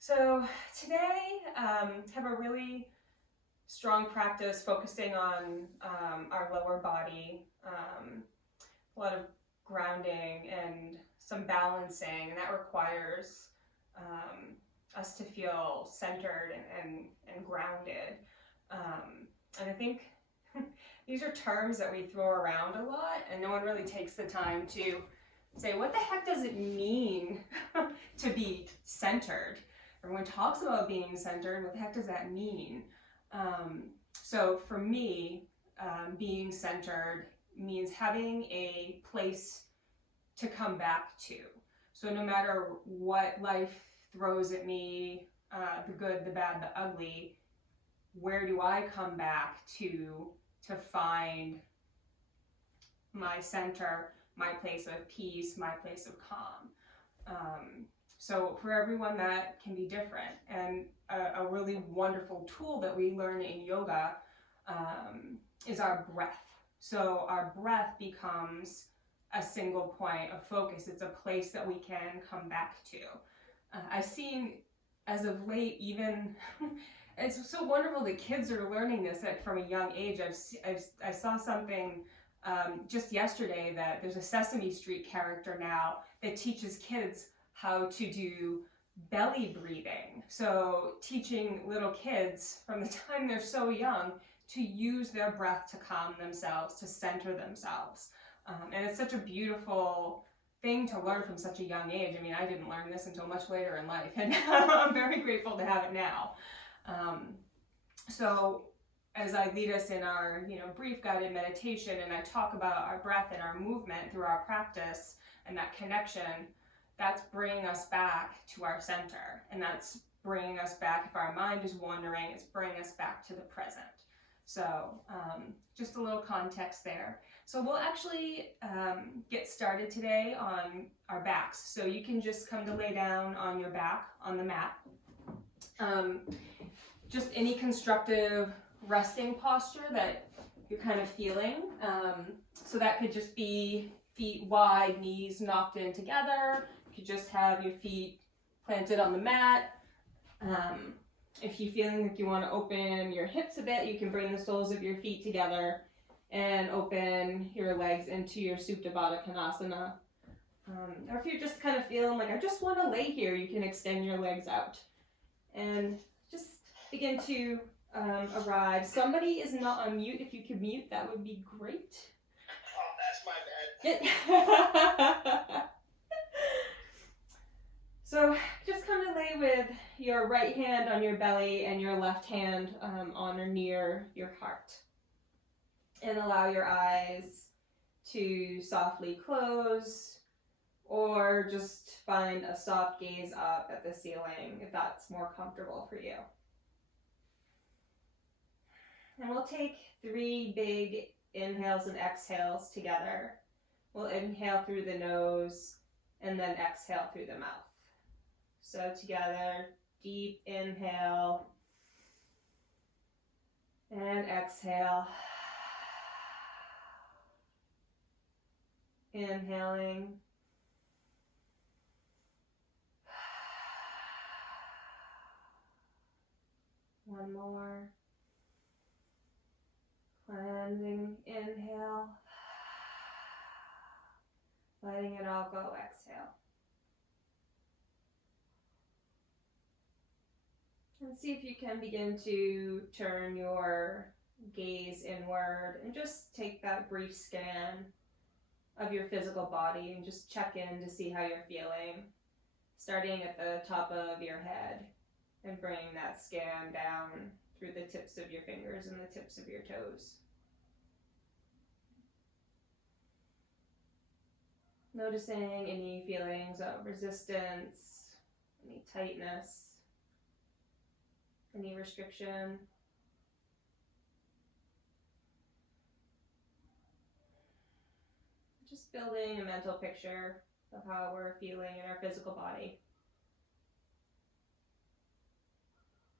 So today, have a really strong practice focusing on our lower body, a lot of grounding and some balancing, and that requires us to feel centered and grounded. And I think these are terms that we throw around a lot, and no one really takes the time to say, what the heck does it mean to be centered? Everyone talks about being centered. What the heck does that mean? So for me, being centered means having a place to come back to. So no matter what life throws at me, the good, the bad, the ugly, where do I come back to find my center, my place of peace, my place of calm? So for everyone that can be different, and a really wonderful tool that we learn in yoga is our breath. So our breath becomes a single point of focus. It's a place that we can come back to. I've seen as of late, even it's so wonderful that kids are learning this from a young age. I saw something just yesterday that there's a Sesame Street character now that teaches kids how to do belly breathing. So teaching little kids from the time they're so young to use their breath to calm themselves, to center themselves. And it's such a beautiful thing to learn from such a young age. I mean, I didn't learn this until much later in life, and I'm very grateful to have it now. So as I lead us in our brief guided meditation, and I talk about our breath and our movement through our practice and that connection, that's bringing us back to our center, and that's bringing us back. If our mind is wandering, it's bringing us back to the present. So just a little context there. So we'll actually get started today on our backs. So you can just come to lay down on your back on the mat. Just any constructive resting posture that you're kind of feeling. So that could just be feet wide, knees knocked in together. You could just have your feet planted on the mat. If you're feeling like you want to open your hips a bit, you can bring the soles of your feet together and open your legs into your Supta Baddha Konasana. Or if you're just kind of feeling like, I just want to lay here, you can extend your legs out. And just begin to arrive. Somebody is not on mute. If you could mute, that would be great. Oh, that's my bad. So just come to lay with your right hand on your belly and your left hand on or near your heart. And allow your eyes to softly close, or just find a soft gaze up at the ceiling if that's more comfortable for you. And we'll take 3 big inhales and exhales together. We'll inhale through the nose and then exhale through the mouth. So together, deep inhale and exhale. Inhaling. One more. Cleansing, inhale. Letting it all go, exhale. And see if you can begin to turn your gaze inward and just take that brief scan of your physical body and just check in to see how you're feeling, starting at the top of your head and bringing that scan down through the tips of your fingers and the tips of your toes. Noticing any feelings of resistance, any tightness, any restriction. Just building a mental picture of how we're feeling in our physical body.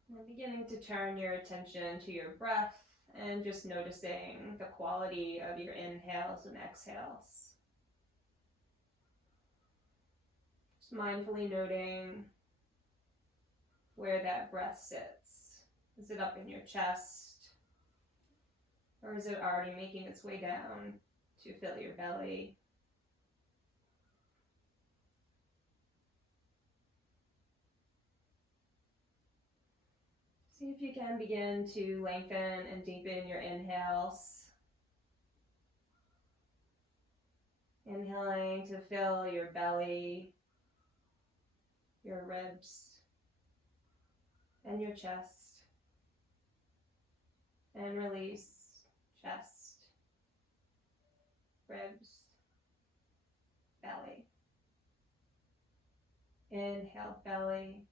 And beginning to turn your attention to your breath and just noticing the quality of your inhales and exhales. Just mindfully noting where that breath sits. Is it up in your chest? Or is it already making its way down to fill your belly? See if you can begin to lengthen and deepen your inhales. Inhaling to fill your belly, your ribs, and your chest. And release chest, ribs, belly. Inhale, belly,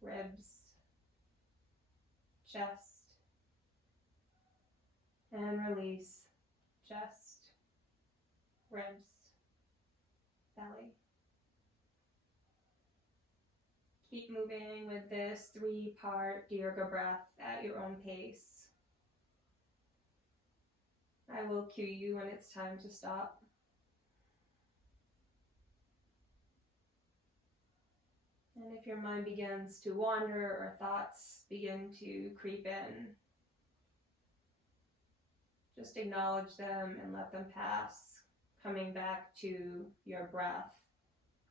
ribs, chest, and release chest, ribs, belly. Keep moving with this 3-part Dirga breath at your own pace. I will cue you when it's time to stop. And if your mind begins to wander or thoughts begin to creep in, just acknowledge them and let them pass, coming back to your breath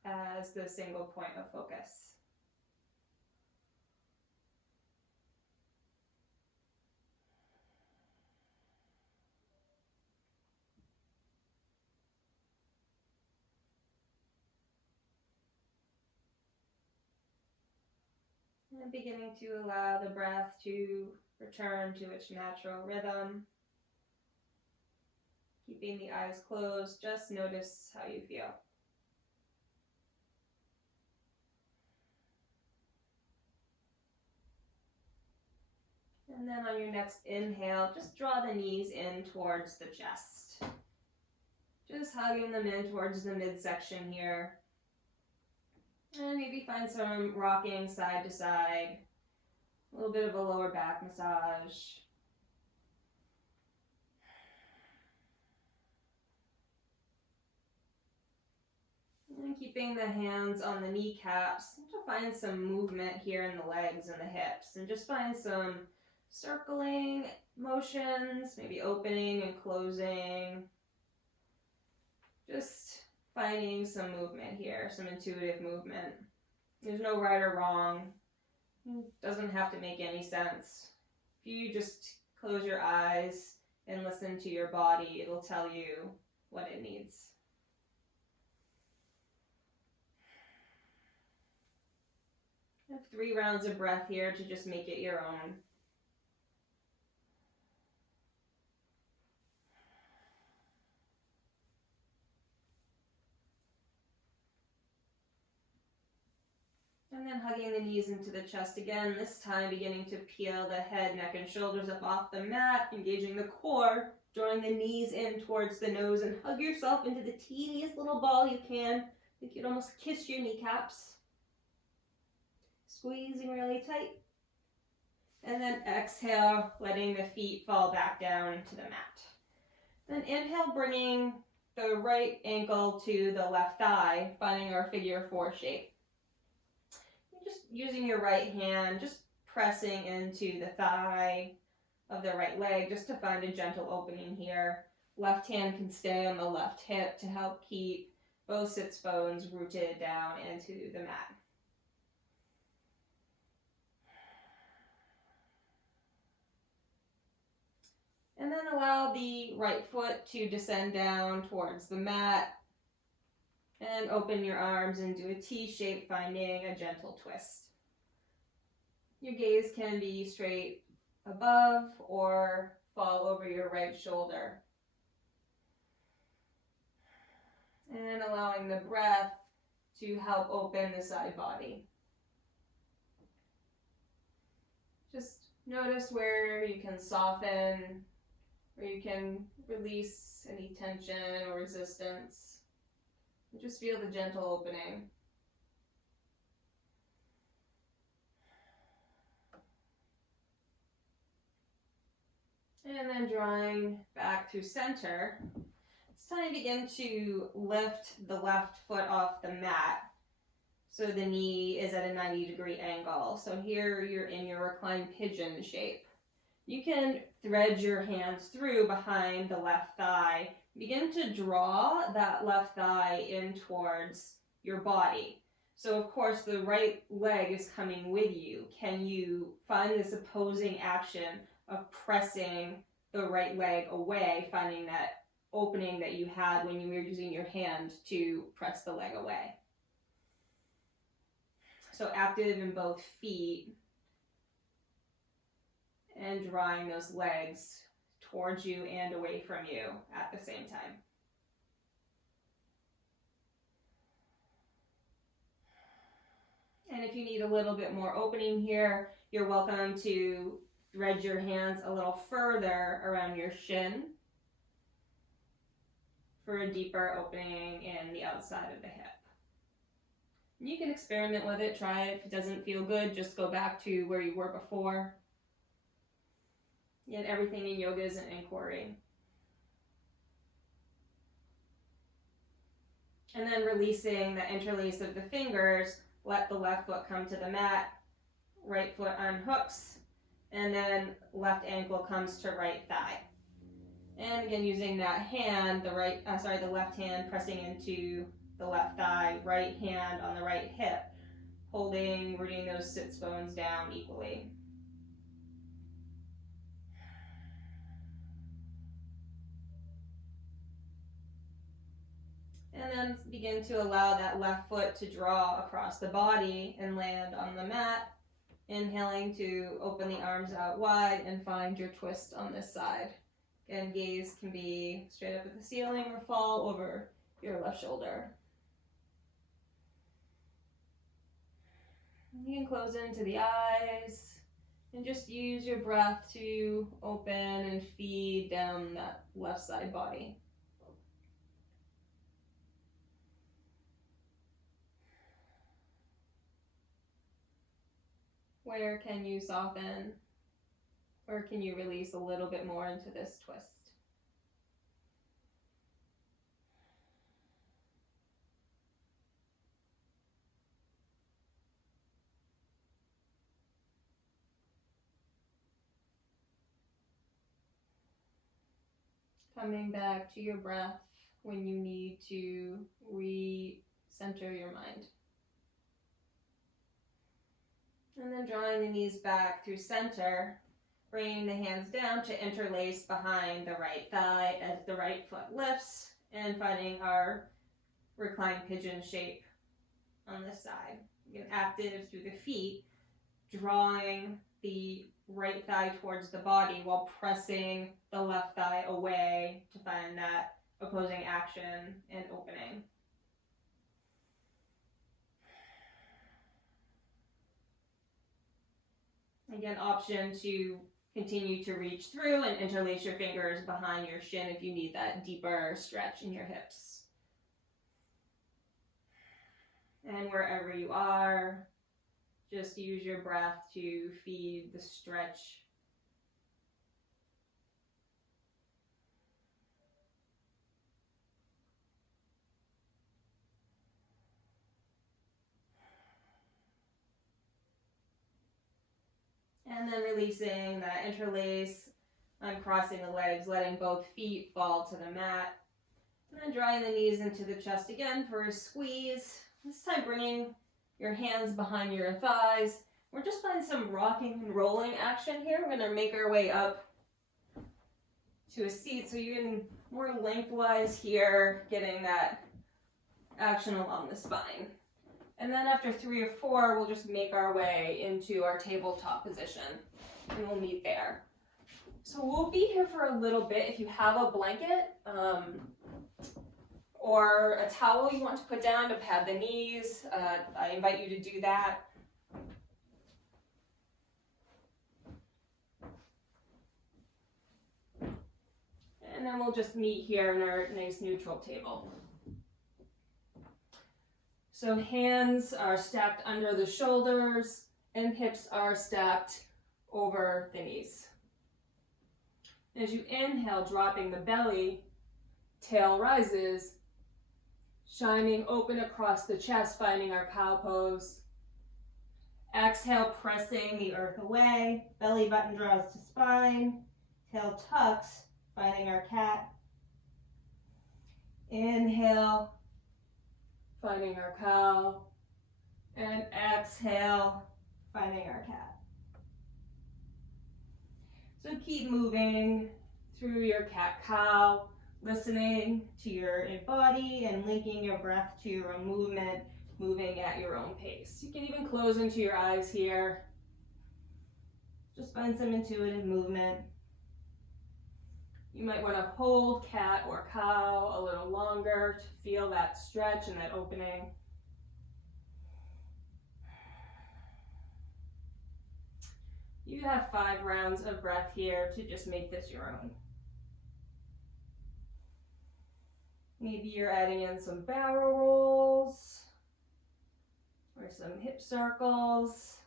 as the single point of focus. And beginning to allow the breath to return to its natural rhythm. Keeping the eyes closed, just notice how you feel. And then on your next inhale, just draw the knees in towards the chest. Just hugging them in towards the midsection here. And maybe find some rocking side to side. A little bit of a lower back massage. And keeping the hands on the kneecaps to find some movement here in the legs and the hips. And just find some circling motions, maybe opening and closing. Just finding some movement here, some intuitive movement. There's no right or wrong. It doesn't have to make any sense. If you just close your eyes and listen to your body, it'll tell you what it needs. I have 3 rounds of breath here to just make it your own. And then hugging the knees into the chest again, this time beginning to peel the head, neck, and shoulders up off the mat, engaging the core, drawing the knees in towards the nose, and hug yourself into the teeniest little ball you can. You could almost kiss your kneecaps. Squeezing really tight. And then exhale, letting the feet fall back down to the mat. Then inhale, bringing the right ankle to the left thigh, finding our figure 4 shape. Just using your right hand, just pressing into the thigh of the right leg just to find a gentle opening here. Left hand can stay on the left hip to help keep both sits bones rooted down into the mat. And then allow the right foot to descend down towards the mat. And open your arms and do a T shape, finding a gentle twist. Your gaze can be straight above or fall over your right shoulder. And allowing the breath to help open the side body. Just notice where you can soften, where you can release any tension or resistance. Just feel the gentle opening. And then drawing back to center. It's time to begin to lift the left foot off the mat. So the knee is at a 90-degree angle. So here you're in your reclined pigeon shape. You can thread your hands through behind the left thigh. Begin to draw that left thigh in towards your body. So of course the right leg is coming with you. Can you find this opposing action of pressing the right leg away, finding that opening that you had when you were using your hand to press the leg away? So active in both feet and drawing those legs towards you and away from you at the same time. And if you need a little bit more opening here, you're welcome to thread your hands a little further around your shin for a deeper opening in the outside of the hip. You can experiment with it, try it. If it doesn't feel good, just go back to where you were before. Yet everything in yoga is an inquiry. And then releasing the interlace of the fingers, let the left foot come to the mat, right foot unhooks, and then left ankle comes to right thigh. And again, using that hand, the left hand pressing into the left thigh, right hand on the right hip, rooting those sits bones down equally. And then begin to allow that left foot to draw across the body and land on the mat. Inhaling to open the arms out wide and find your twist on this side. Again, gaze can be straight up at the ceiling or fall over your left shoulder. You can close into the eyes and just use your breath to open and feed down that left side body. Where can you soften? Or can you release a little bit more into this twist? Coming back to your breath when you need to re-center your mind. And then drawing the knees back through center, bringing the hands down to interlace behind the right thigh as the right foot lifts, and finding our reclined pigeon shape on this side. Again, active through the feet, drawing the right thigh towards the body while pressing the left thigh away to find that opposing action and opening. Again, option to continue to reach through and interlace your fingers behind your shin if you need that deeper stretch in your hips. And wherever you are, just use your breath to feed the stretch. And then releasing that interlace, uncrossing the legs, letting both feet fall to the mat. And then drawing the knees into the chest again for a squeeze. This time bringing your hands behind your thighs. We're just finding some rocking and rolling action here. We're going to make our way up to a seat. So you're getting more lengthwise here, getting that action along the spine. And then after 3 or 4, we'll just make our way into our tabletop position, and we'll meet there. So we'll be here for a little bit. If you have a blanket or a towel you want to put down to pad the knees, I invite you to do that. And then we'll just meet here in our nice neutral table. So hands are stacked under the shoulders and hips are stacked over the knees. As you inhale, dropping the belly, tail rises, Shining open across the chest, finding our cow pose. Exhale, pressing the earth away. Belly button draws to spine. Tail tucks, finding our cat. Inhale, finding our cow. And exhale, finding our cat. So keep moving through your cat-cow, listening to your body and linking your breath to your own movement, moving at your own pace. You can even close into your eyes here. Just find some intuitive movement. You might want to hold cat or cow a little longer to feel that stretch and that opening. You have 5 rounds of breath here to just make this your own. Maybe you're adding in some barrel rolls or some hip circles.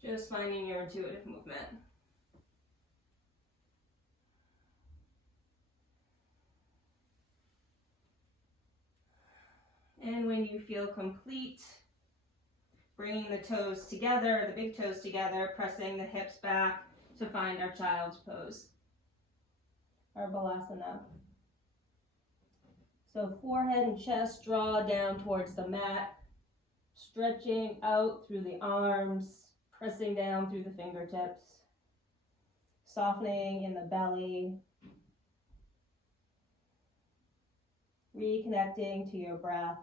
Just finding your intuitive movement. And when you feel complete, bringing the toes together, the big toes together, pressing the hips back to find our child's pose, our balasana. So forehead and chest draw down towards the mat, stretching out through the arms, pressing down through the fingertips, softening in the belly, reconnecting to your breath,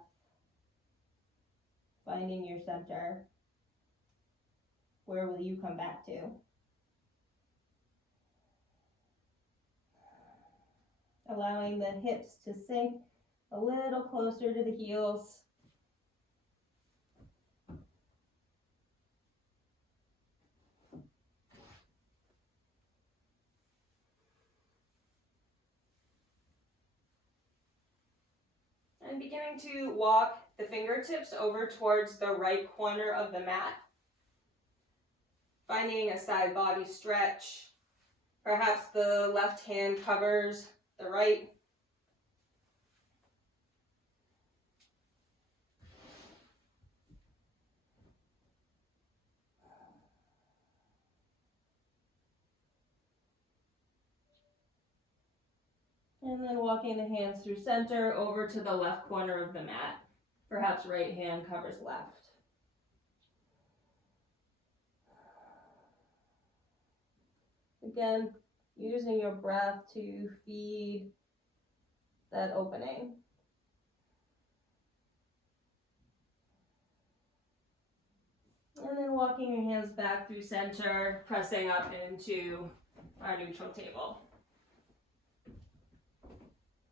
finding your center. Where will you come back to? Allowing the hips to sink a little closer to the heels. And beginning to walk the fingertips over towards the right corner of the mat. Finding a side body stretch. Perhaps the left hand covers the right. And then walking the hands through center over to the left corner of the mat. Perhaps right hand covers left. Again, using your breath to feed that opening. And then walking your hands back through center, pressing up into our neutral table.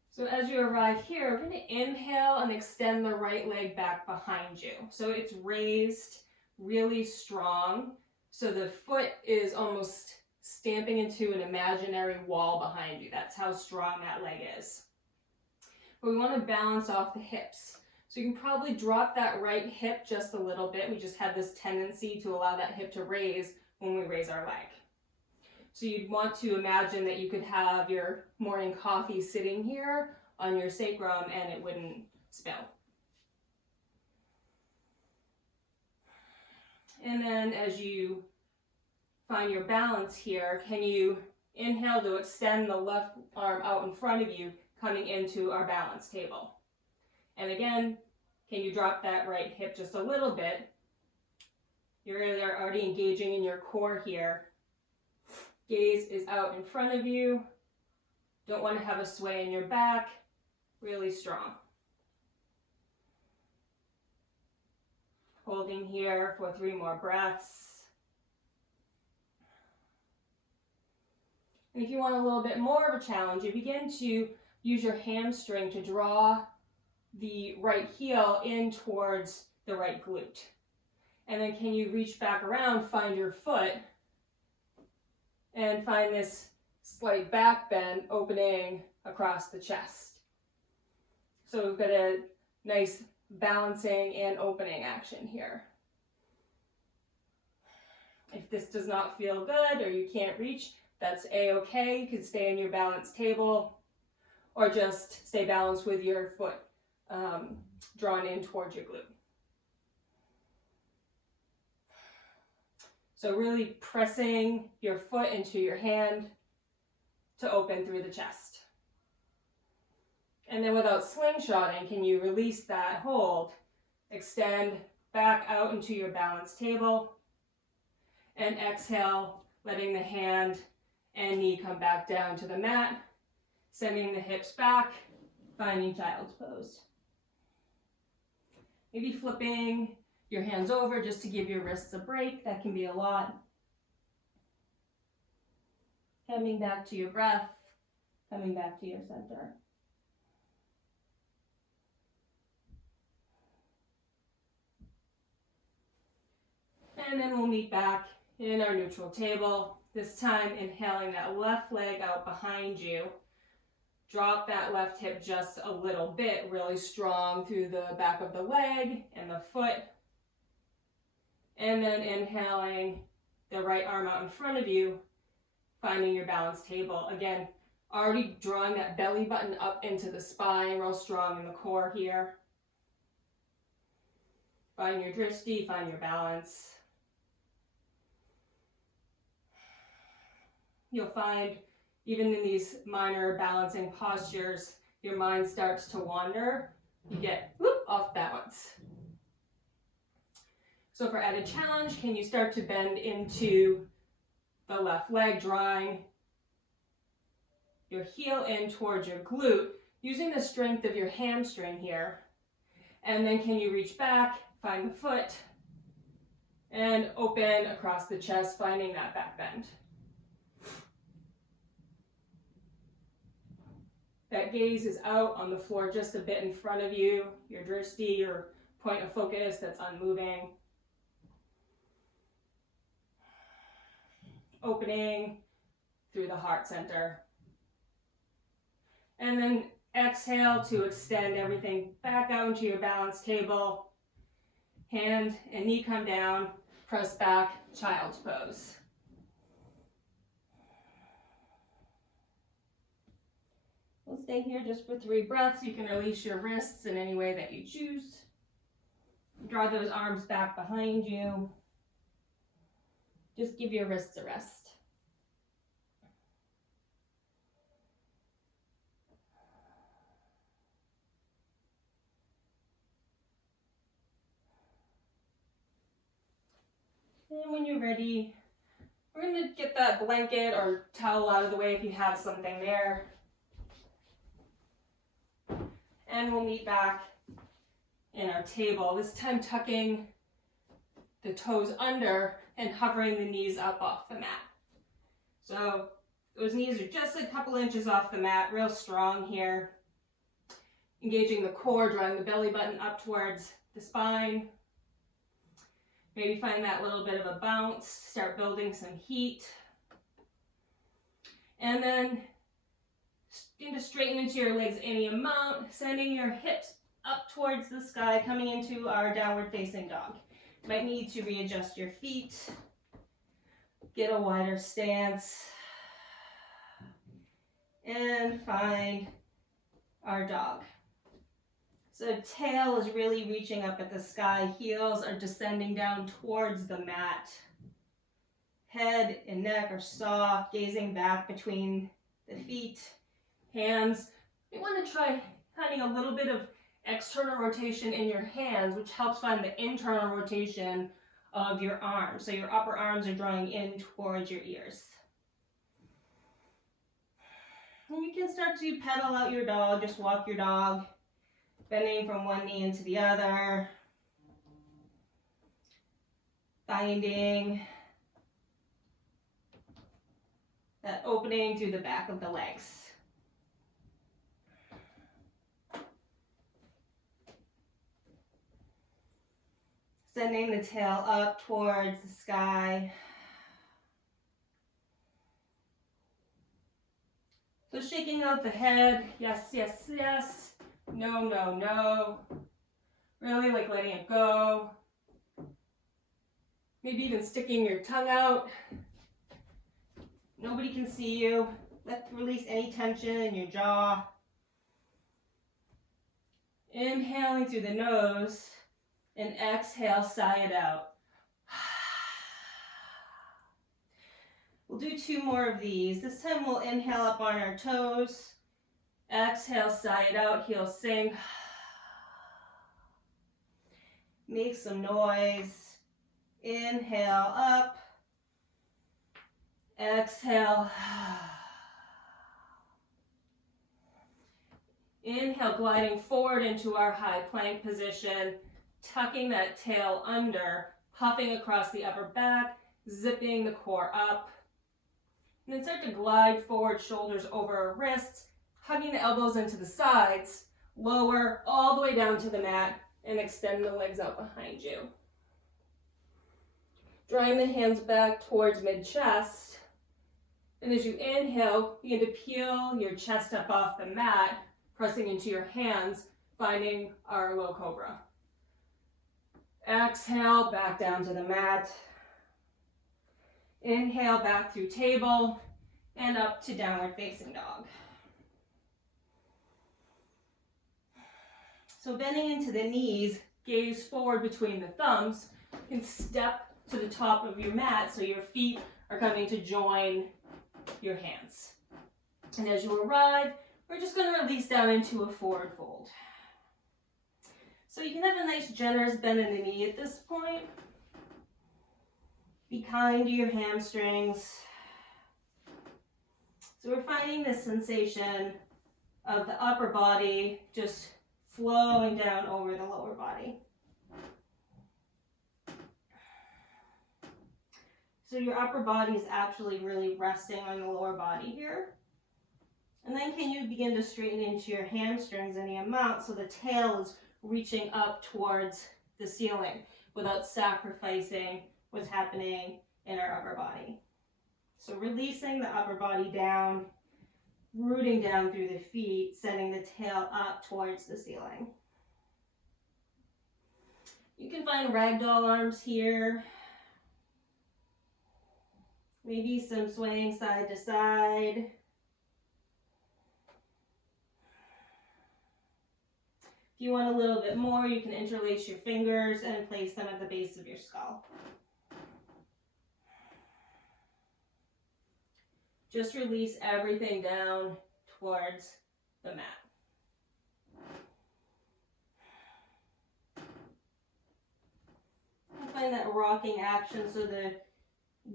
So as you arrive here, we're going to inhale and extend the right leg back behind you. So it's raised really strong. So the foot is almost stamping into an imaginary wall behind you. That's how strong that leg is. But we want to balance off the hips. So you can probably drop that right hip just a little bit. We just have this tendency to allow that hip to raise when we raise our leg. So you'd want to imagine that you could have your morning coffee sitting here on your sacrum and it wouldn't spill. And then as you find your balance here, can you inhale to extend the left arm out in front of you, coming into our balance table. And again, can you drop that right hip just a little bit? You're already engaging in your core here. Gaze is out in front of you. Don't want to have a sway in your back. Really strong. Holding here for 3 more breaths. And if you want a little bit more of a challenge, you begin to use your hamstring to draw the right heel in towards the right glute. And then can you reach back around, find your foot, and find this slight back bend opening across the chest. So we've got a nice balancing and opening action here. If this does not feel good or you can't reach, that's a-okay. You can stay in your balance table. or just stay balanced with your foot drawn in towards your glute. So really pressing your foot into your hand to open through the chest. And then without slingshotting, can you release that hold, extend back out into your balanced table, and exhale, letting the hand and knee come back down to the mat, sending the hips back, finding child's pose. Maybe flipping your hands over just to give your wrists a break. That can be a lot. Coming back to your breath, coming back to your center. And then we'll meet back in our neutral table. This time, inhaling that left leg out behind you. Drop that left hip just a little bit, really strong through the back of the leg and the foot. And then inhaling the right arm out in front of you, finding your balanced table. Again, already drawing that belly button up into the spine, real strong in the core here. Find your drishti, find your balance. You'll find even in these minor balancing postures, your mind starts to wander. You get off balance. So for added challenge, can you start to bend into the left leg, drawing your heel in towards your glute, using the strength of your hamstring here. And then can you reach back, find the foot, and open across the chest, finding that back bend. That gaze is out on the floor just a bit in front of you, your drishti, your point of focus that's unmoving. Opening through the heart center. And then exhale to extend everything back out into your balanced table. Hand and knee come down, press back, child's pose. We'll stay here just for 3 breaths. You can release your wrists in any way that you choose. Draw those arms back behind you. Just give your wrists a rest. And when you're ready, we're going to get that blanket or towel out of the way if you have something there. And we'll meet back in our table, this time tucking the toes under and hovering the knees up off the mat. So those knees are just a couple inches off the mat, real strong here. Engaging the core, drawing the belly button up towards the spine. Maybe find that little bit of a bounce, start building some heat. And then begin to straighten into your legs any amount, sending your hips up towards the sky, coming into our downward facing dog. You might need to readjust your feet, get a wider stance, and find our dog. So tail is really reaching up at the sky, heels are descending down towards the mat. Head and neck are soft, gazing back between the feet. Hands, you want to try finding a little bit of external rotation in your hands, which helps find the internal rotation of your arms. So your upper arms are drawing in towards your ears. And you can start to pedal out your dog, just walk your dog, bending from one knee into the other. Finding that opening through the back of the legs. Sending the tail up towards the sky. So shaking out the head, yes, yes, yes, no, no, no. Really like letting it go. Maybe even sticking your tongue out. Nobody can see you. Let's release any tension in your jaw. Inhaling through the nose and exhale, sigh it out. We'll do 2 more of these. This time we'll inhale up on our toes. Exhale, sigh it out, heels sink. Make some noise. Inhale up. Exhale. Inhale, gliding forward into our high plank position, tucking that tail under, puffing across the upper back, zipping the core up. And then start to glide forward, shoulders over our wrists, hugging the elbows into the sides, lower all the way down to the mat, and extend the legs out behind you. Drawing the hands back towards mid-chest. And as you inhale, begin to peel your chest up off the mat, pressing into your hands, finding our low cobra. Exhale, back down to the mat. Inhale, back through table, and up to downward facing dog. So bending into the knees, gaze forward between the thumbs, and step to the top of your mat so your feet are coming to join your hands. And as you arrive, we're just going to release down into a forward fold. So you can have a nice generous bend in the knee at this point. Be kind to your hamstrings. So we're finding this sensation of the upper body just flowing down over the lower body. So your upper body is actually really resting on the lower body here. And then can you begin to straighten into your hamstrings any amount so the tail is reaching up towards the ceiling without sacrificing what's happening in our upper body. So releasing the upper body down, rooting down through the feet, sending the tail up towards the ceiling. You can find ragdoll arms here. Maybe some swaying side to side. If you want a little bit more, you can interlace your fingers and place them at the base of your skull. Just release everything down towards the mat. And find that rocking action so the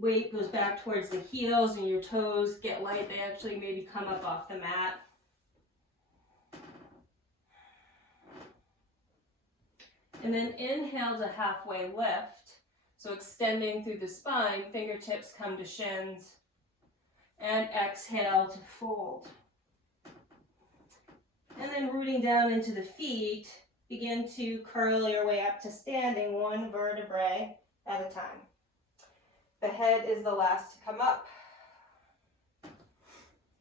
weight goes back towards the heels and your toes get light. They actually maybe come up off the mat. And then inhale to halfway lift. So extending through the spine, fingertips come to shins. And exhale to fold. And then rooting down into the feet, begin to curl your way up to standing, one vertebrae at a time. The head is the last to come up.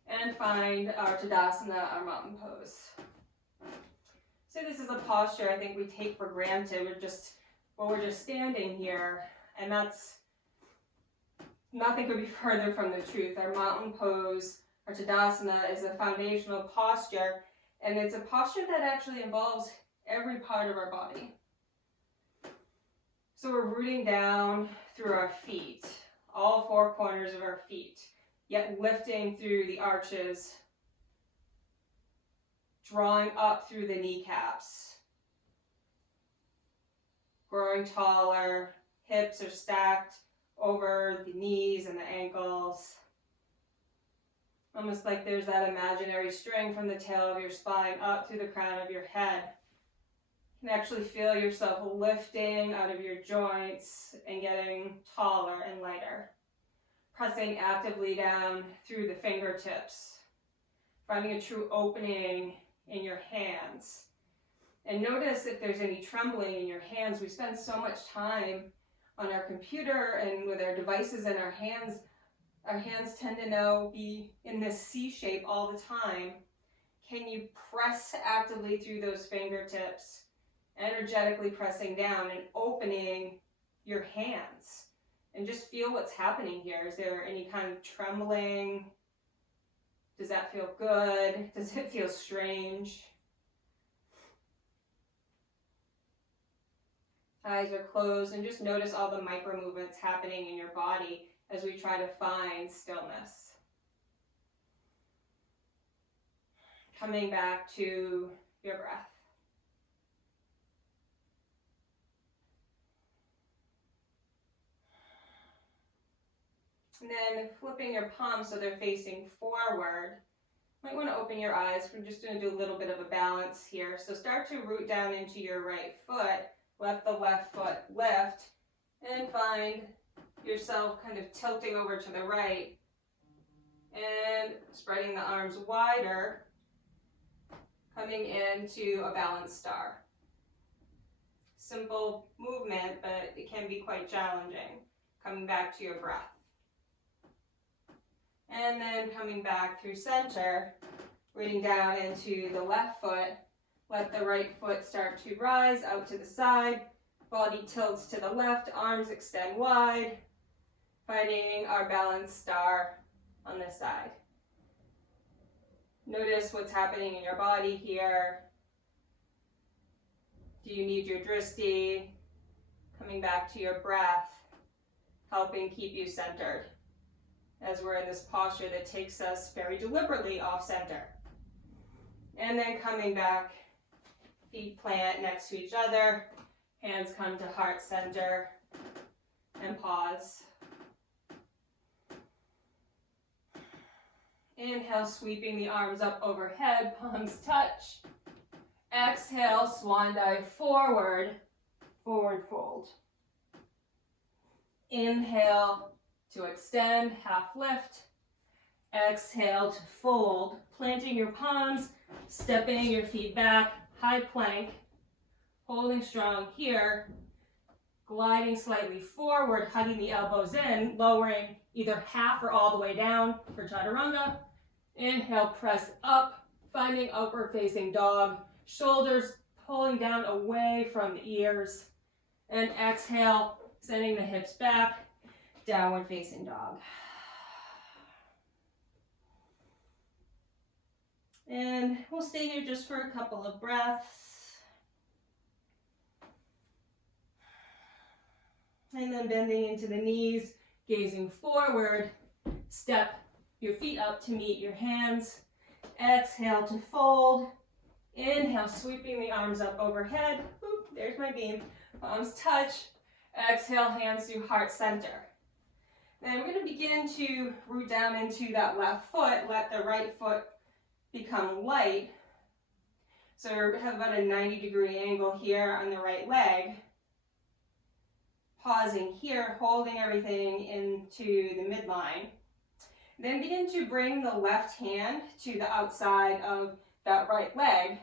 And find our Tadasana, our mountain pose. So this is a posture I think we take for granted. We're just standing here, and that's nothing could be further from the truth. Our mountain pose, our Tadasana, is a foundational posture, and it's a posture that actually involves every part of our body. So we're rooting down through our feet, all 4 corners of our feet, yet lifting through the arches, drawing up through the kneecaps, growing taller, hips are stacked over the knees and the ankles. Almost like there's that imaginary string from the tail of your spine up through the crown of your head. You can actually feel yourself lifting out of your joints and getting taller and lighter. Pressing actively down through the fingertips. Finding a true opening in your hands. And notice if there's any trembling in your hands. We spend so much time on our computer and with our devices in our hands tend to now be in this C shape all the time. Can you press actively through those fingertips, energetically pressing down and opening your hands? And just feel what's happening here. Is there any kind of trembling? Does that feel good? Does it feel strange? Eyes are closed, and just notice all the micro movements happening in your body as we try to find stillness. Coming back to your breath. And then flipping your palms so they're facing forward. Might want to open your eyes. We're just going to do a little bit of a balance here. So start to root down into your right foot. Let the left foot lift and find yourself kind of tilting over to the right and spreading the arms wider, coming into a balanced star. Simple movement, but it can be quite challenging. Coming back to your breath. And then coming back through center, rooting down into the left foot. Let the right foot start to rise out to the side. Body tilts to the left, arms extend wide. Finding our balanced star on this side. Notice what's happening in your body here. Do you need your drishti? Coming back to your breath, helping keep you centered as we're in this posture that takes us very deliberately off center. And then coming back, feet plant next to each other, hands come to heart center, and pause. Inhale, sweeping the arms up overhead, palms touch. Exhale, swan dive forward, forward fold. Inhale to extend, half lift. Exhale to fold, planting your palms, stepping your feet back, high plank, holding strong here, gliding slightly forward, hugging the elbows in, lowering either half or all the way down for chaturanga. Inhale, press up, finding upward facing dog, shoulders pulling down away from the ears, and exhale, sending the hips back, downward facing dog. And we'll stay here just for a couple of breaths. And then bending into the knees, gazing forward, step your feet up to meet your hands. Exhale to fold. Inhale, sweeping the arms up overhead. Oop, there's my beam. Palms touch. Exhale, hands to heart center. Then we're going to begin to root down into that left foot. Let the right foot become light. So we have about a 90-degree angle here on the right leg. Pausing here, holding everything into the midline. Then begin to bring the left hand to the outside of that right leg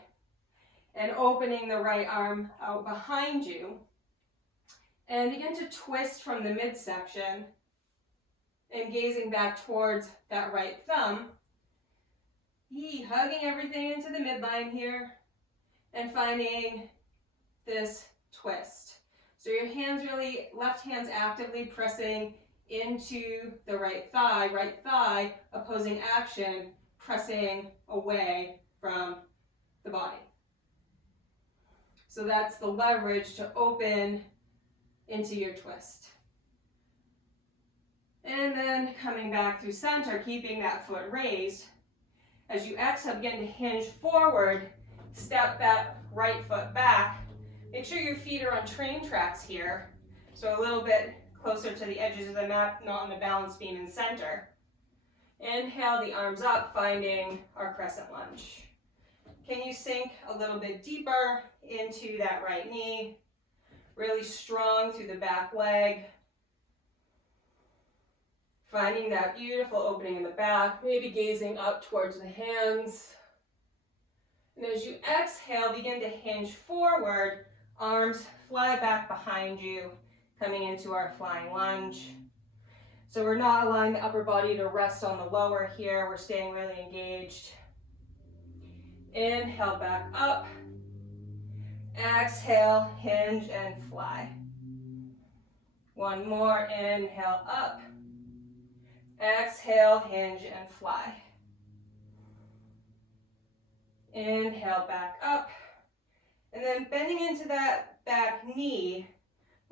and opening the right arm out behind you. And begin to twist from the midsection and gazing back towards that right thumb. Hugging everything into the midline here and finding this twist. So your hands really, left hand's actively pressing into the right thigh, opposing action, pressing away from the body. So that's the leverage to open into your twist. And then coming back through center, keeping that foot raised. As you exhale, begin to hinge forward, step that right foot back. Make sure your feet are on train tracks here, so a little bit closer to the edges of the mat, not on the balance beam in center. Inhale the arms up, finding our crescent lunge. Can you sink a little bit deeper into that right knee? Really strong through the back leg. Finding that beautiful opening in the back, maybe gazing up towards the hands. And as you exhale, begin to hinge forward, arms fly back behind you, coming into our flying lunge. So we're not allowing the upper body to rest on the lower here, we're staying really engaged. Inhale back up. Exhale, hinge and fly. One more, inhale up. Exhale, hinge and fly. Inhale back up. And then bending into that back knee,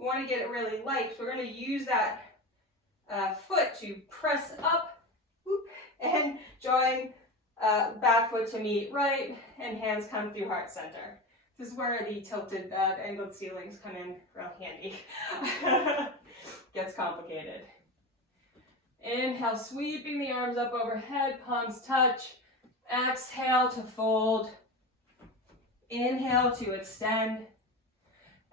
We want to get it really light. So we're going to use that foot to press up, whoop, and join back foot to meet right, and hands come through heart center. This is where the tilted, angled ceilings come in real handy. Gets complicated. Inhale, sweeping the arms up overhead, palms touch. Exhale to fold. Inhale to extend.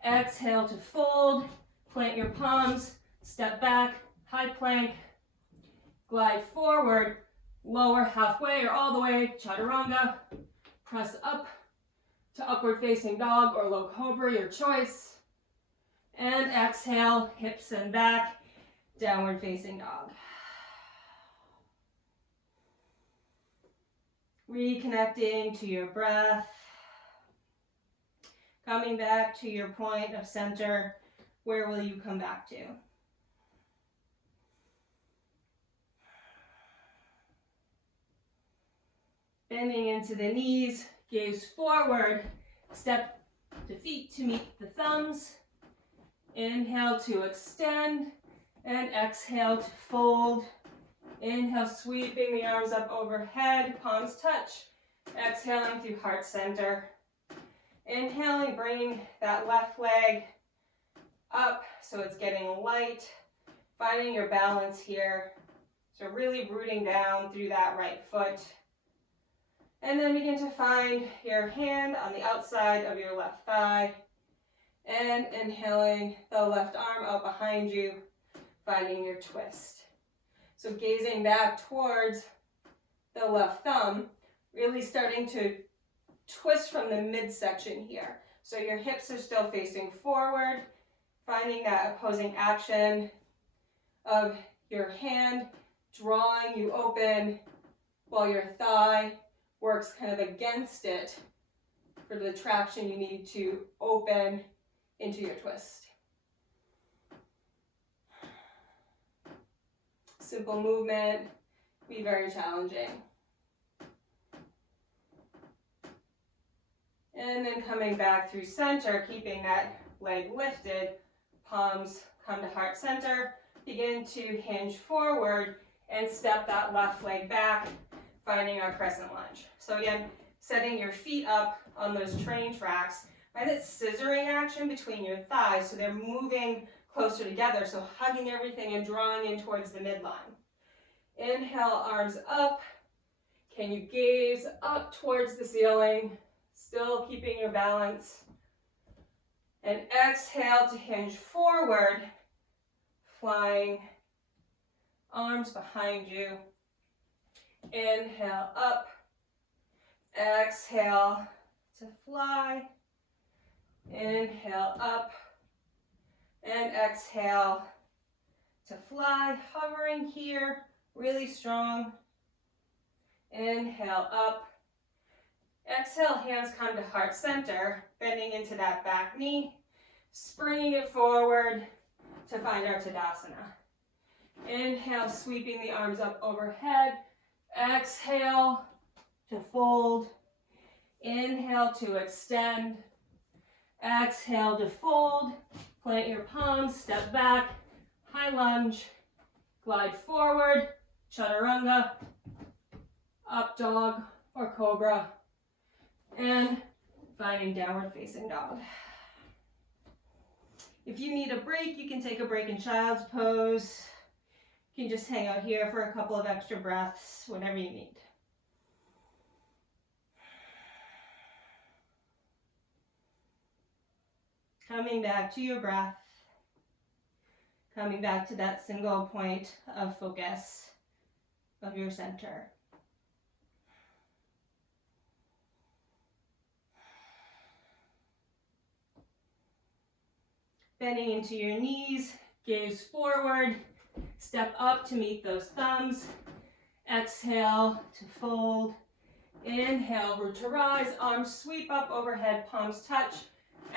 Exhale to fold. Plant your palms, step back, high plank. Glide forward, lower halfway or all the way, chaturanga. Press up to upward facing dog or low cobra, your choice. And exhale, hips and back, downward facing dog. Reconnecting to your breath. Coming back to your point of center. Where will you come back to? Bending into the knees, gaze forward, step the feet to meet the thumbs. Inhale to extend, and exhale to fold. Inhale, sweeping the arms up overhead, palms touch. Exhaling through heart center. Inhaling, bringing that left leg up so it's getting light. Finding your balance here. So really rooting down through that right foot. And then begin to find your hand on the outside of your left thigh. And inhaling the left arm up behind you, finding your twist. So gazing back towards the left thumb, really starting to twist from the midsection here. So your hips are still facing forward, finding that opposing action of your hand drawing you open while your thigh works kind of against it for the traction you need to open into your twist. Simple movement, be very challenging. And then coming back through center, keeping that leg lifted, palms come to heart center, begin to hinge forward and step that left leg back, finding our crescent lunge. So again, setting your feet up on those train tracks. Find that scissoring action between your thighs so they're moving closer together, so hugging everything and drawing in towards the midline. Inhale, arms up. Can you gaze up towards the ceiling, still keeping your balance? And exhale to hinge forward, flying arms behind you. Inhale up, exhale to fly. Inhale up, and exhale to fly, hovering here, really strong. Inhale up. Exhale, hands come to heart center, bending into that back knee, springing it forward to find our Tadasana. Inhale, sweeping the arms up overhead. Exhale to fold. Inhale to extend. Exhale to fold. Plant your palms, step back, high lunge, glide forward, chaturanga, up dog or cobra, and finding downward facing dog. If you need a break, you can take a break in child's pose. You can just hang out here for a couple of extra breaths, whatever you need. Coming back to your breath, coming back to that single point of focus of your center. Bending into your knees, gaze forward, step up to meet those thumbs. Exhale to fold. Inhale, root to rise, arms sweep up overhead, palms touch.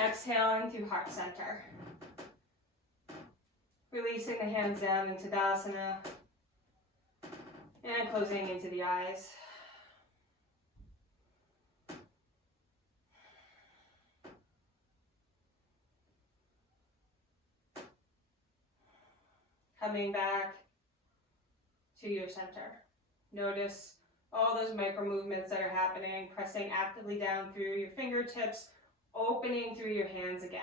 Exhaling through heart center. Releasing the hands down into Tadasana. And closing into the eyes. coming back to your center. Notice all those micro movements that are happening, pressing actively down through your fingertips, opening through your hands again.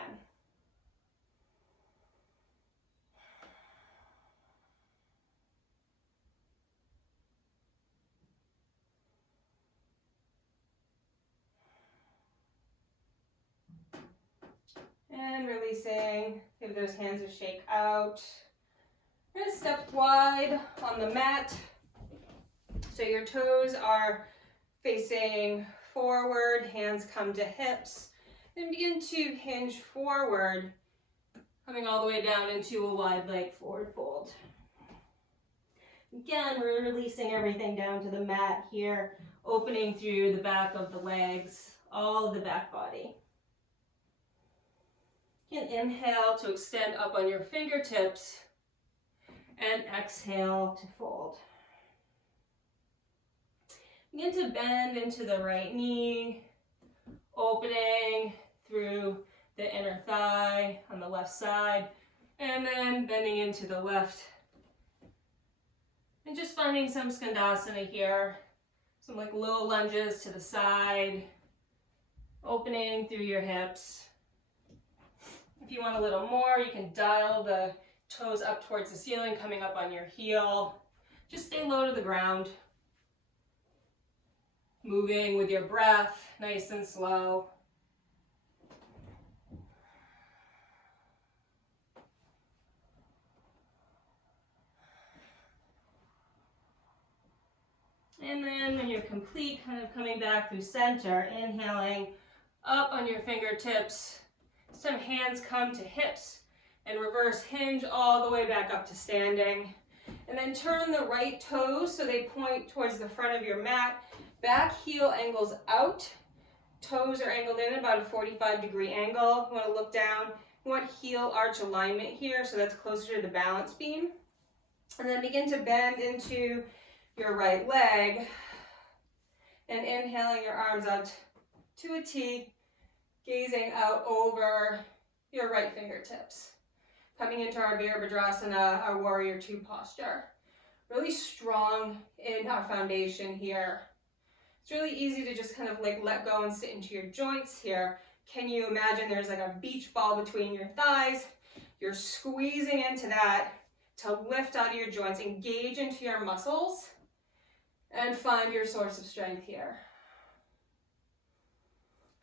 And releasing, give those hands a shake out. We're gonna step wide on the mat. So your toes are facing forward, hands come to hips. Then begin to hinge forward, coming all the way down into a wide leg forward fold. Again, we're releasing everything down to the mat here, opening through the back of the legs, all of the back body. You can inhale to extend up on your fingertips and exhale to fold. Begin to bend into the right knee, opening through the inner thigh on the left side, and then bending into the left. And just finding some skandasana here, some like low lunges to the side, opening through your hips. If you want a little more, you can dial the toes up towards the ceiling, coming up on your heel. Just stay low to the ground. Moving with your breath, nice and slow. And then when you're complete, kind of coming back through center, inhaling up on your fingertips. Some hands come to hips and reverse hinge all the way back up to standing. And then turn the right toes so they point towards the front of your mat. Back heel angles out. Toes are angled in about a 45-degree angle. You want to look down. You want heel arch alignment here, so that's closer to the balance beam. And then begin to bend into your right leg. And inhaling your arms out to a T. Gazing out over your right fingertips. Coming into our Virabhadrasana, our warrior two posture. Really strong in our foundation here. It's really easy to just kind of like let go and sit into your joints here. Can you imagine there's like a beach ball between your thighs? You're squeezing into that to lift out of your joints, engage into your muscles, and find your source of strength here.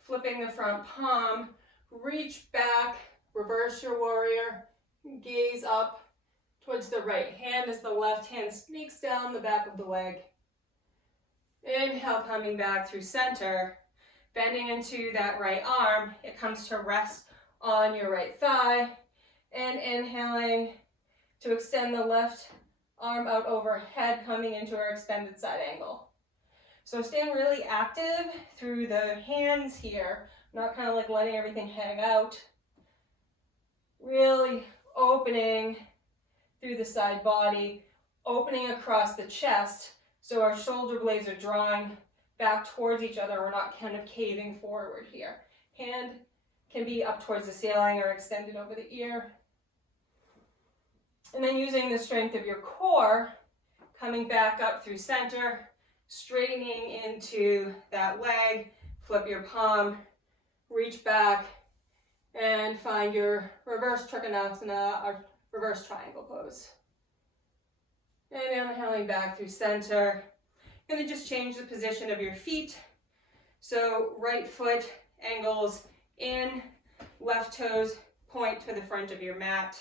Flipping the front palm, reach back, reverse your warrior, gaze up towards the right hand as the left hand sneaks down the back of the leg. Inhale, coming back through center, bending into that right arm. It comes to rest on your right thigh, and inhaling to extend the left arm out overhead, coming into our extended side angle. So staying really active through the hands here, not kind of like letting everything hang out. Really opening through the side body, opening across the chest, so our shoulder blades are drawing back towards each other. We're not kind of caving forward here. Hand can be up towards the ceiling or extended over the ear. And then using the strength of your core, coming back up through center, straightening into that leg, flip your palm, reach back, and find your reverse trikonasana, or reverse triangle pose. And inhaling back through center. You're going to just change the position of your feet. So right foot angles in, left toes point to the front of your mat.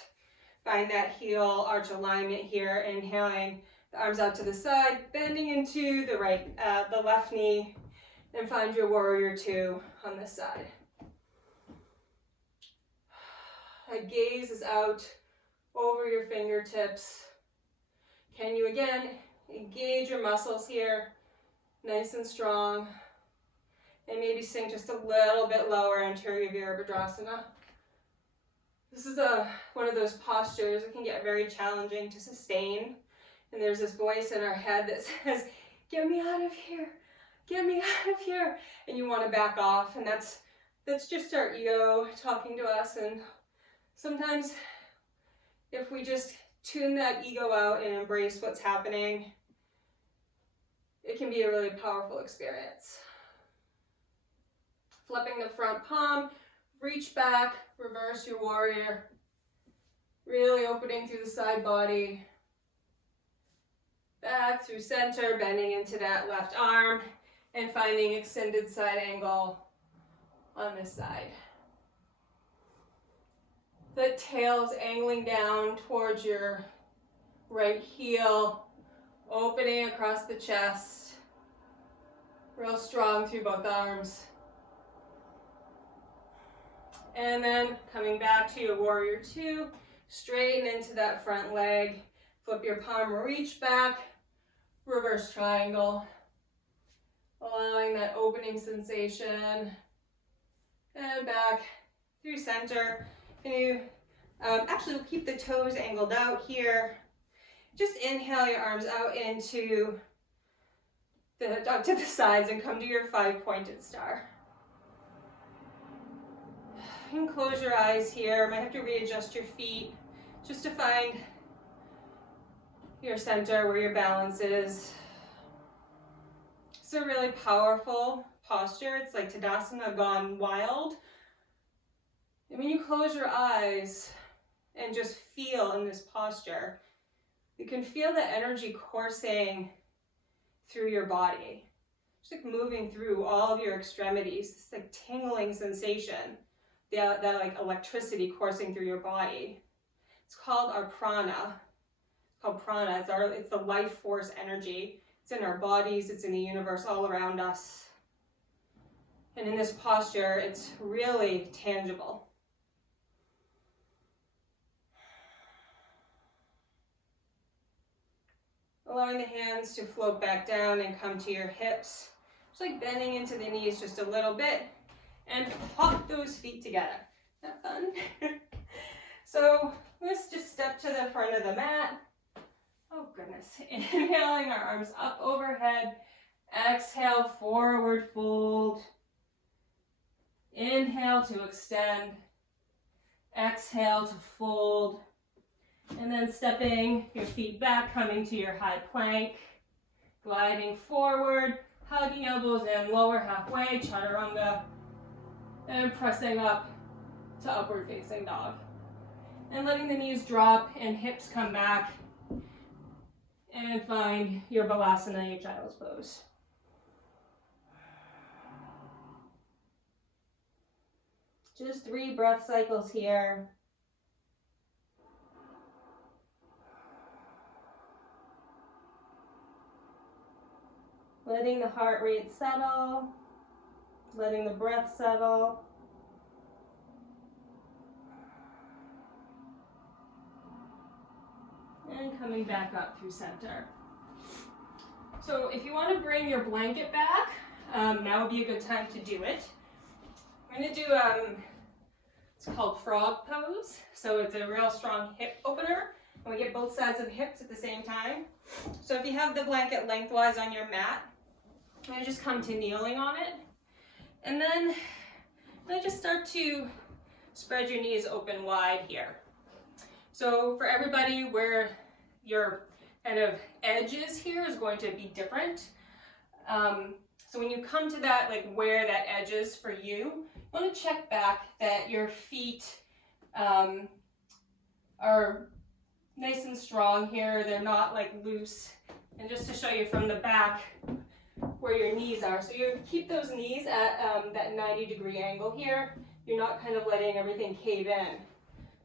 Find that heel arch alignment here, inhaling the arms out to the side, bending into the the left knee, and find your warrior two on this side. Gaze is out over your fingertips. Can you again engage your muscles here, nice and strong, and maybe sink just a little bit lower into your Virabhadrasana. This is one of those postures that can get very challenging to sustain. And there's this voice in our head that says, get me out of here, get me out of here. And you want to back off, and that's just our ego talking to us. And sometimes if we just tune that ego out and embrace what's happening, it can be a really powerful experience. Flipping the front palm, reach back, reverse your warrior. Really opening through the side body. Back through center, bending into that left arm, and finding extended side angle on this side. The tail's angling down towards your right heel, opening across the chest. Real strong through both arms. And then coming back to your warrior two, straighten into that front leg. Flip your palm, reach back, reverse triangle. Allowing that opening sensation. And back through center. And you actually will keep the toes angled out here. Just inhale your arms out into up to the sides and come to your 5-pointed star. You can close your eyes here. Might have to readjust your feet just to find your center, where your balance is. It's a really powerful posture. It's like Tadasana gone wild. And when you close your eyes and just feel in this posture, you can feel the energy coursing through your body. Just like moving through all of your extremities, this like tingling sensation, that like electricity coursing through your body. It's called our prana. It's called prana. It's the life force energy. It's in our bodies, it's in the universe all around us. And in this posture, it's really tangible. Allowing the hands to float back down and come to your hips. Just like bending into the knees just a little bit. And hop those feet together. Isn't that fun? So let's just step to the front of the mat. Oh goodness. Inhaling our arms up overhead. Exhale, forward fold. Inhale to extend. Exhale to fold. And then stepping your feet back, coming to your high plank. Gliding forward, hugging elbows in, lower halfway, chaturanga. And pressing up to upward facing dog. And letting the knees drop and hips come back. And find your balasana, your child's pose. Just 3 breath cycles here. Letting the heart rate settle. Letting the breath settle. And coming back up through center. So if you want to bring your blanket back, now would be a good time to do it. I'm going to do, it's called frog pose. So it's a real strong hip opener. And we get both sides of the hips at the same time. So if you have the blanket lengthwise on your mat, I'm going to just come to kneeling on it. And then just start to spread your knees open wide here. So for everybody, where your kind of edges here is going to be different. So when you come to that, like where that edge is for you, you want to check back that your feet are nice and strong here. They're not like loose. And just to show you from the back where your knees are. So you keep those knees at that 90-degree angle here. You're not kind of letting everything cave in.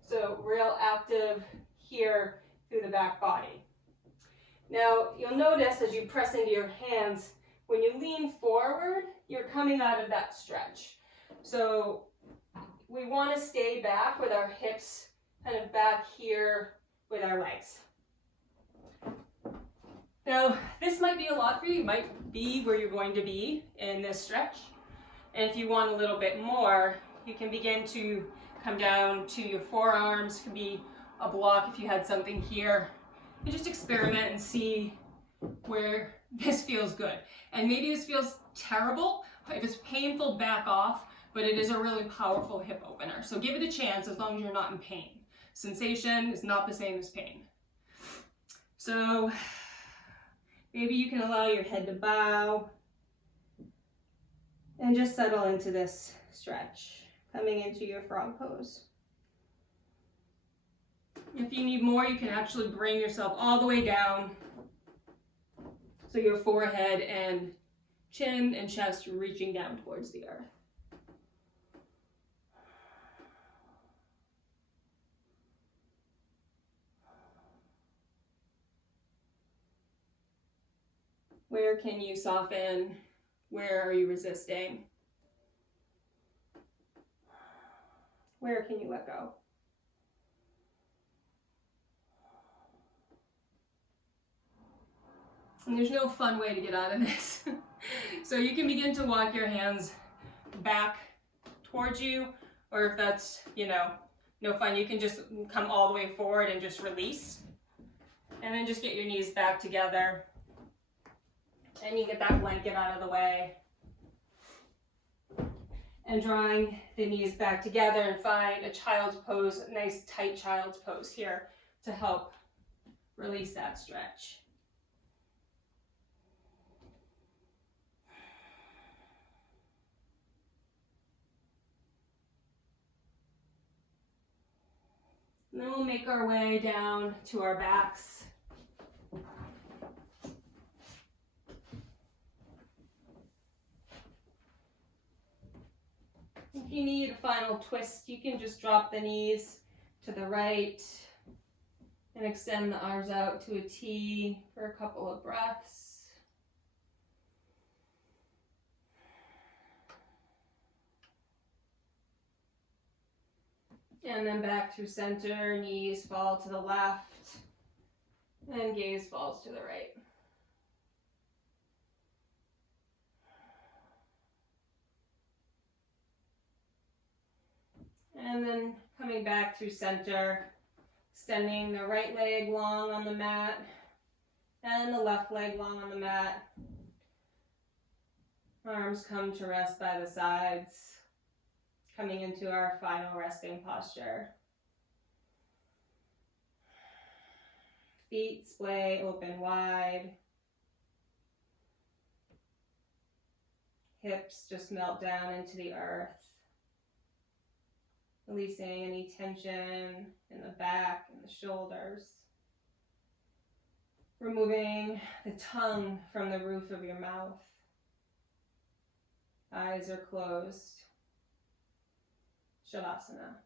So real active here through the back body. Now you'll notice as you press into your hands, when you lean forward, you're coming out of that stretch. So we want to stay back with our hips kind of back here with our legs. Now this might be a lot for you. You might be where you're going to be in this stretch. And if you want a little bit more, you can begin to come down to your forearms. It can be a block if you had something here. And just experiment and see where this feels good. And maybe this feels terrible. If it's painful, back off. But it is a really powerful hip opener. So give it a chance as long as you're not in pain. Sensation is not the same as pain. So maybe you can allow your head to bow and just settle into this stretch, coming into your frog pose. If you need more, you can actually bring yourself all the way down so your forehead and chin and chest reaching down towards the earth. Where can you soften? Where are you resisting? Where can you let go? And there's no fun way to get out of this. So you can begin to walk your hands back towards you, or if that's, no fun, you can just come all the way forward and just release. And then just get your knees back together. And you get that blanket out of the way. And drawing the knees back together and find a child's pose, a nice tight child's pose here to help release that stretch. And then we'll make our way down to our backs. If you need a final twist, you can just drop the knees to the right and extend the arms out to a T for a couple of breaths. And then back through center, knees fall to the left, and gaze falls to the right. And then coming back through center, extending the right leg long on the mat, and the left leg long on the mat. Arms come to rest by the sides. Coming into our final resting posture. Feet splay open wide. Hips just melt down into the earth. Releasing any tension in the back and the shoulders. Removing the tongue from the roof of your mouth. Eyes are closed. Shavasana.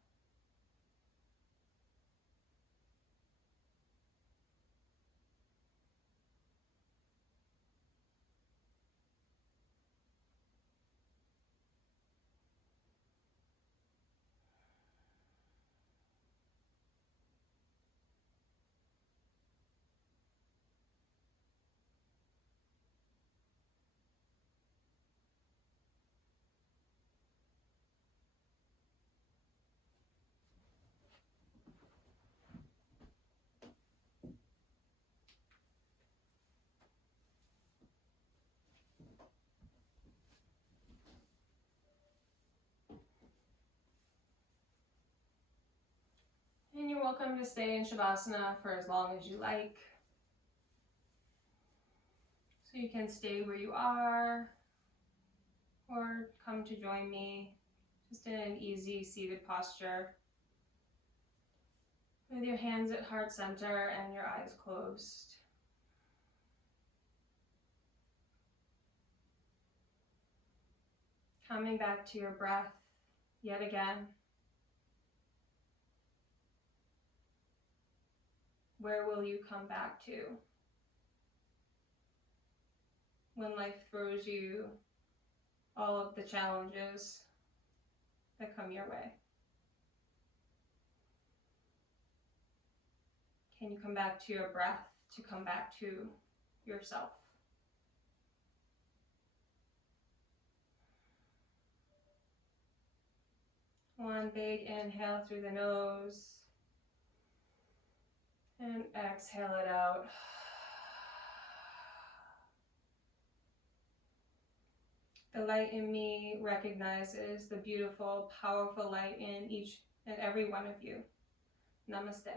And you're welcome to stay in Shavasana for as long as you like. So you can stay where you are or come to join me just in an easy seated posture with your hands at heart center and your eyes closed. Coming back to your breath yet again. Where will you come back to when life throws you all of the challenges that come your way? Can you come back to your breath to come back to yourself? One big inhale through the nose. And exhale it out. The light in me recognizes the beautiful, powerful light in each and every one of you. Namaste.